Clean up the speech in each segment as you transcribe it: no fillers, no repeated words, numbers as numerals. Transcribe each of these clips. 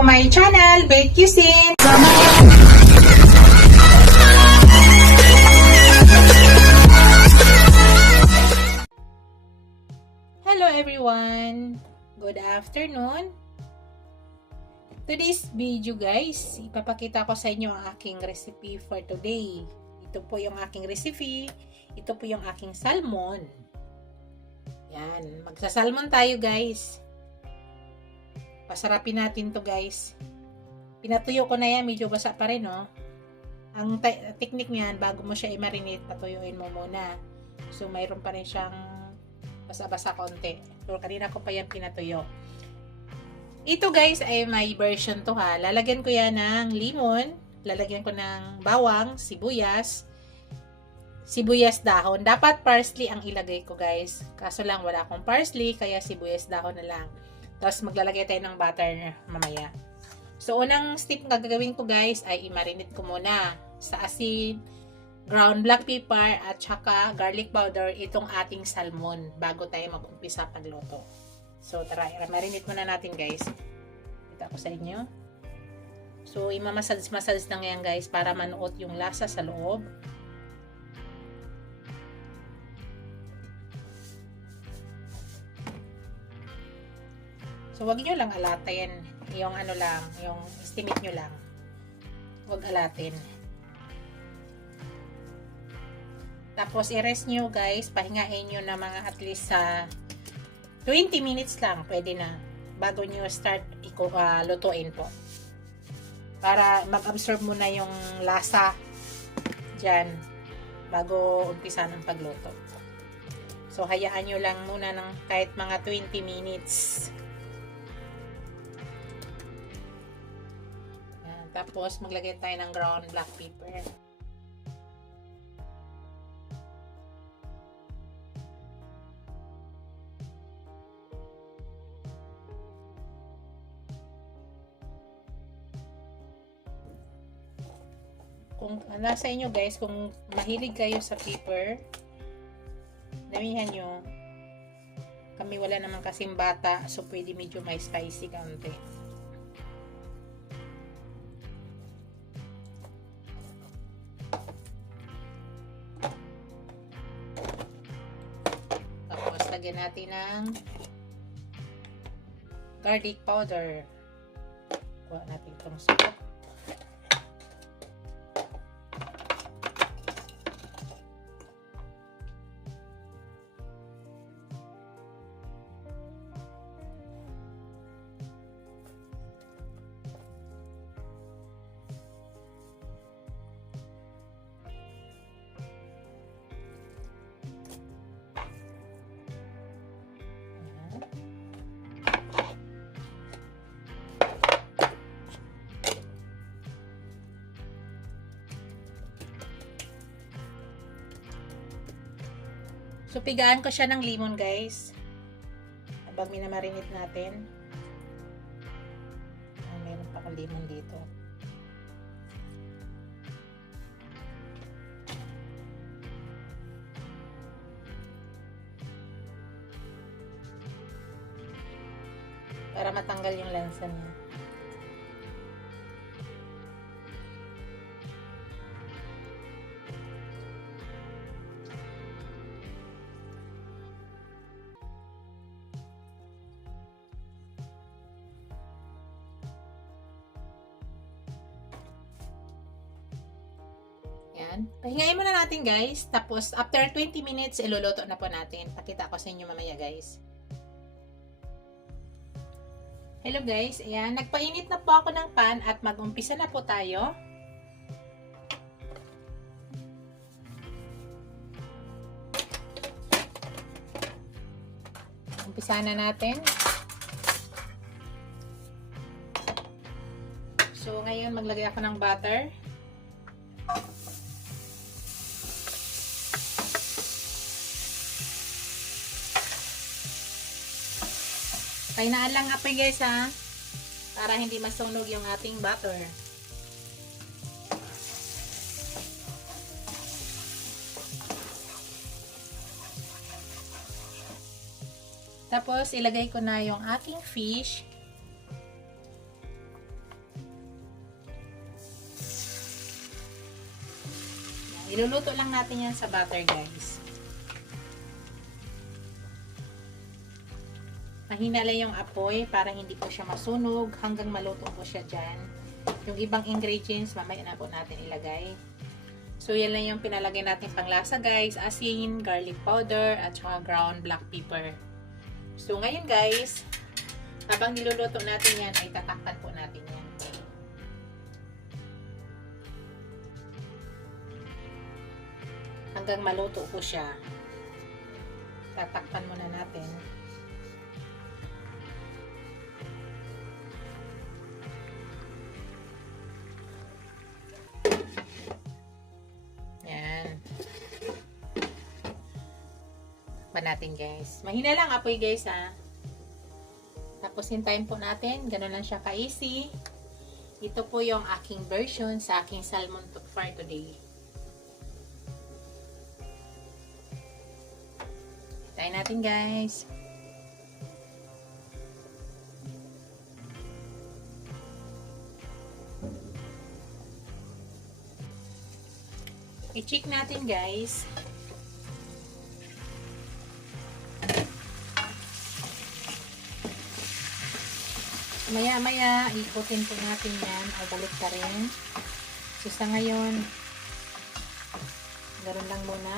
to my channel, Bake Cuisine. Hello everyone! Good afternoon! Today's video guys, ipapakita ko sa inyo ang aking recipe for today. Ito po yung aking recipe. Ito po yung aking salmon. Yan, magsasalmon tayo guys. Pasarapin natin to guys. Pinatuyo ko na yan, medyo basa pa rin no. Ang technique niyan, bago mo siya i-marinate, patuyuin mo muna. So mayroon pa rin siyang basa-basa konti. So kanina ko pa yan pinatuyo. Ito guys ay may version to ha. Lalagyan ko yan ng limon, lalagyan ko ng bawang, sibuyas dahon. Dapat parsley ang ilagay ko guys. Kaso lang wala akong parsley, kaya sibuyas dahon na lang. Tapos maglalagay tayo ng butter mamaya. So unang step na gagawin ko guys ay i-marinate ko muna sa asin, ground black pepper at saka garlic powder itong ating salmon bago tayo mag-umpisa pagluto. So tara, i-marinate muna natin guys. Kita ko sa inyo. So imamassage lang yan guys para manuot yung lasa sa loob. So, wag nyo lang alatin. Yung ano lang, yung estimate nyo lang. Wag alatin. Tapos, i-rest nyo guys. Pahingain nyo na mga at least sa 20 minutes lang. Pwede na. Bago nyo start lutuin po. Para mag-absorb muna yung lasa dyan. Bago umpisa ng pagluto. So, hayaan nyo lang muna ng kahit mga 20 minutes. Tapos, maglagay tayo ng ground black pepper. Kung nasa inyo guys, kung mahilig kayo sa pepper, damihan nyo. Kami wala naman kasing bata, so pwede medyo may spicy kaunti. Lagyan natin ng garlic powder. Kuha natin itong sukot. So, pigaan ko siya ng limon, guys. Habang minamarinate natin. Meron pa akong limon dito. Para matanggal yung lansa niya. Pahingayin muna natin guys. Tapos after 20 minutes, iluluto na po natin. Pakita ko sa inyo mamaya guys. Hello guys. Ayan. Nagpainit na po ako ng pan at mag-umpisa na po tayo. Umpisa na natin. So ngayon maglagay ako ng butter. Kainaan lang apoy guys ha, para hindi masunog yung ating butter. Tapos, ilagay ko na yung ating fish. Iluluto lang natin yan sa butter, guys. Mahina lang yung apoy para hindi po siya masunog hanggang maluto po siya dyan. Yung ibang ingredients, mamaya na po natin ilagay. So, yan lang yung pinalagay natin panglasa, guys. Asin, garlic powder, at saka ground black pepper. So, ngayon, guys, habang niluluto natin yan, ay tatakpan po natin yan. Hanggang maluto po siya. Tatakpan muna natin. Natin, guys. Mahina lang apoy, guys, ha. Tapos hintayin po natin. Ganun lang siya ka-easy. Ito po yung aking version sa aking salmon for today. Hintayin natin, guys. I-check natin, guys. Maya-maya, ikutin po natin yan o balik ka rin. So, sa ngayon, ganoon lang muna.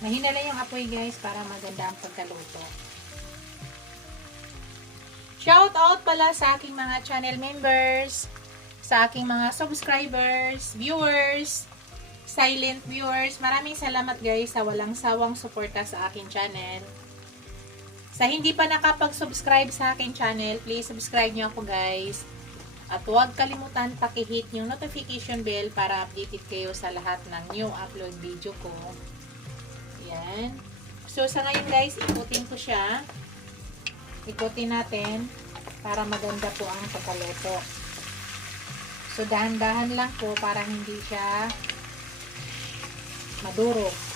Mahina lang yung apoy, guys, para maganda ang pagkaluto. Shout out pala sa aking mga channel members, sa aking mga subscribers, viewers, silent viewers. Maraming salamat, guys, sa walang sawang suporta sa aking channel. Sa hindi pa nakapag-subscribe sa akin channel, please subscribe nyo ako, guys. At huwag kalimutan paki-hit yung notification bell para updated kayo sa lahat ng new upload video ko. Yan. So, sa ngayon, guys, ikutin ko siya. Ikutin natin para maganda po ang pagkaluto. So, dahan-dahan lang po para hindi siya madurog.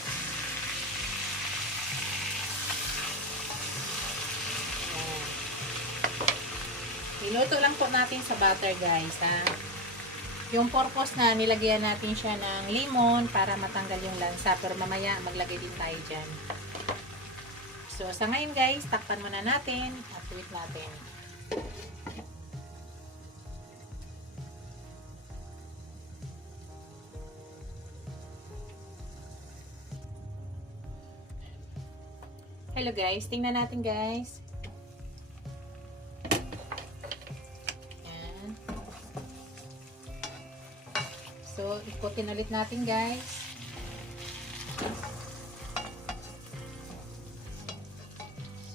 Iluto lang po natin sa butter, guys, ha. Yung purpose na nilagyan natin siya ng lemon para matanggal yung lansa. Pero mamaya maglagay din tayo dyan. So, sa ngayon, guys, takpan muna natin at wait natin. Hello, guys. Tingnan natin, guys. So, ikutin ulit natin, guys.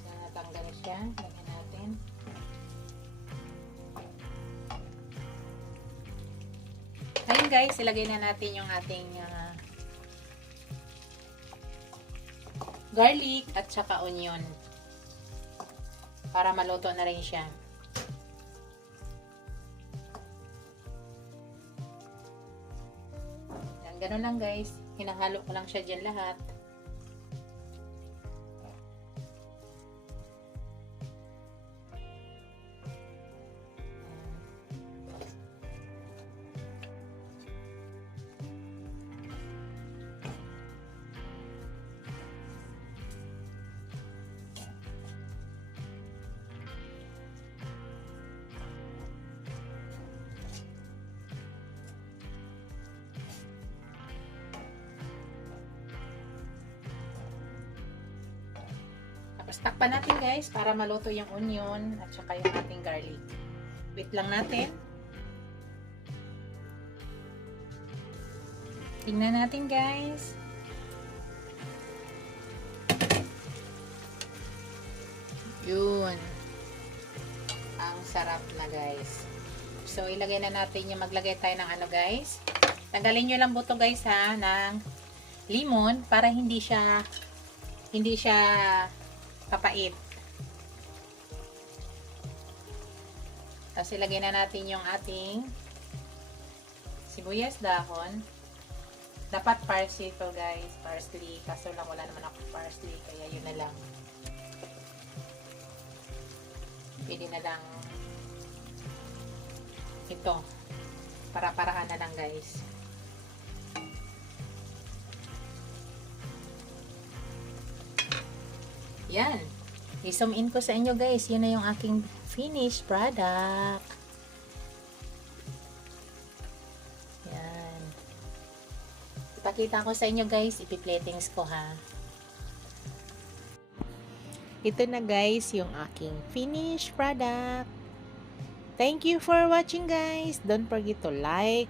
So, natanggal siya. Lagyan natin. Ayun, guys. Ilagay na natin yung ating garlic at saka onion. Para maluto na rin siya. Ganun lang, guys. Hinahalo ko lang siya dyan lahat. Tapos takpan natin, guys, para maluto yung onion at saka yung ating garlic. Wait lang natin. Tingnan natin, guys. Yun. Ang sarap na, guys. So, ilagay na natin yung maglagay tayo ng ano, guys. Tanggalin nyo lang buto, guys, ha, ng lemon para hindi siya papait. Tapos ilagay na natin yung ating sibuyas dahon. Dapat parsley to, guys. Parsley. Kaso lang wala naman ako parsley. Kaya yun na lang. Pili na lang ito. Para-parahan na lang, guys. Yan. I-zoom in ko sa inyo guys. Yun na yung aking finished product. Yan. Ipakita ko sa inyo guys. Ipi-platings ko ha. Ito na guys yung aking finished product. Thank you for watching guys. Don't forget to like,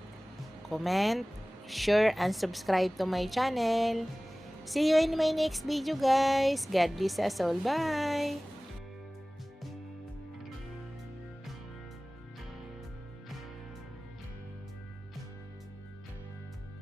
comment, share, and subscribe to my channel. See you in my next video guys. God bless us all. Bye!